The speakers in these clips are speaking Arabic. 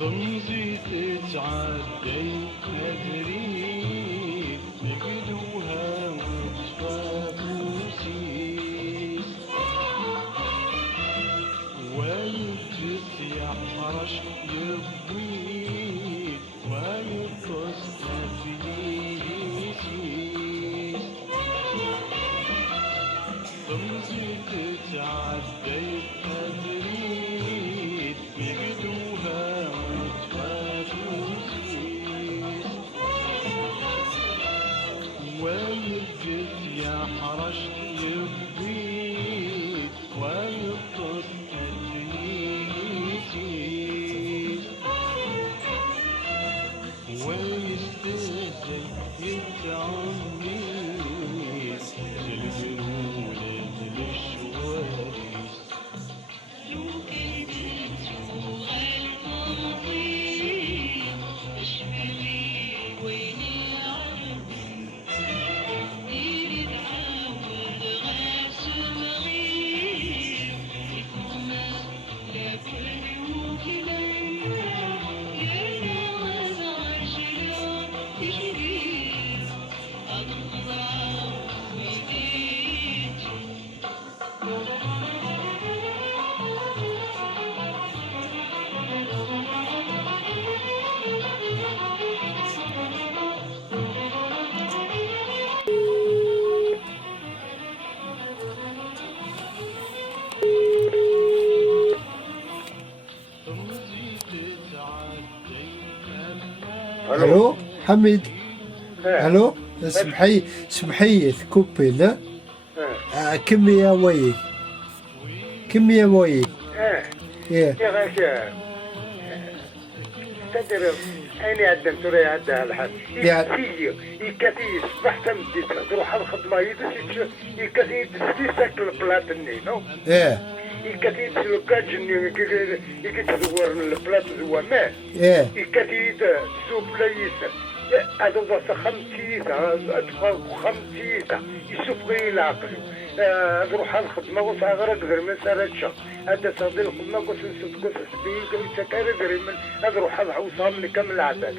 طنجي تتعدي مدريد نقدوها متفاوسيس ويبجس يحرش يبويد ويبقص تفليسيس طنجي تتعدي مدريد نقدوها ويبجس يا حرش يبويد ويبقص التنيسيس ويستهزئ يتعميس للبنود للشواريس الو حميد. الو سمحي كوبي لا كمية وي يا غاشا تدري أنا عدم ترى عدها الحال يكفي يكفي صبحت مديت تروح الخدمة يكفي تسليسك البلاط النينو يكفي تسلوكات جني يكفي تدور البلاط زوا ماء يكفي تسوب ليس هذا وصل خمسية أدخل خمسية يسوق غير العقل نروح على الخدمة وصغر أقدر من سارتشا هذا صديق الخدمة قلت نسد قلت سبيل قلت سكر أقدر من نروح على الحوصة من كم العدد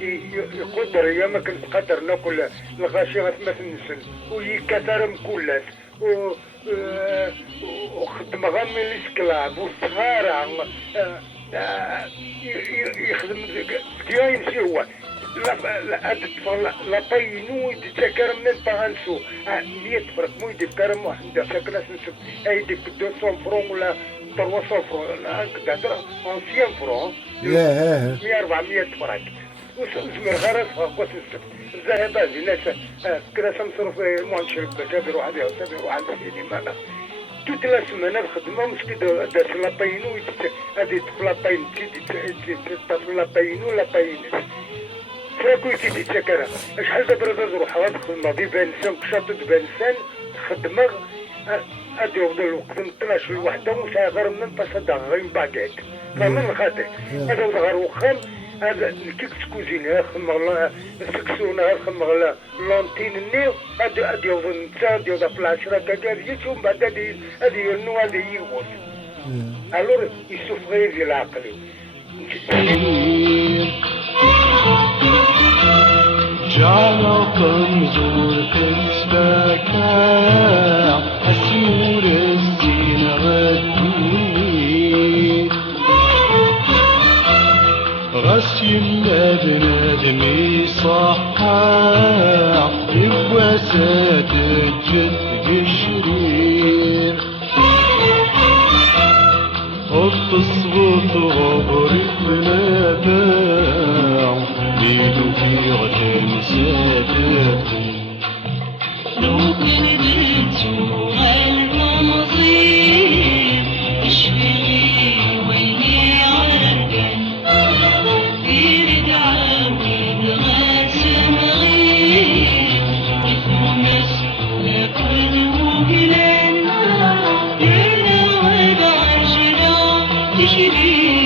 يقدر يا ما كنت قدر ناكل الغاشي غتمات النسل ويكثر مكولات وخدم غامي الاسكلاب والصغار يخدم كاين شي هو لا باينو يتذكر من البانسو 100 فرق مو يتذكر واحد ساكنه نسب ايديك 200 فرون ولا 300 فرون كدا اونسيان فرون 400 فرق وزمر غرس فقوس نسب الزاهبه ناس كذا سمصرف المهم شرب تابر واحد تابر واحد السينما توت لا سمانه الخدمه مش كده داس لا باينو هذه لا باين لا باينو لا باينس فراكو يتي تذكرها شحال دابا راه نروح هاد الماضي بان سان كشاط بان سان خدمه هادي وفد الوقت من 12 لوحده ومش غير من باسا غير باكيت فمن الخاطر هذا غير وخام هذا الكيكس كوزينه خمغ السكسونه خمغ لونتين نيو هادي وفد نتا ديال العشره ديال يوم بعد هادي النوع هذه يوت الور يشوف غير ديال العقل جعل قنزور كسبكا أسور الزين غدي غسي بنادمي صحا بوسات الجد الشرير حط الصوت غبرك بنادم ليلو في غد سادات لو كنت الماضي اشفي ويني عرقان يرد عاود غاسم غير يثمس لكل وقلان يلا وبعجلة تجري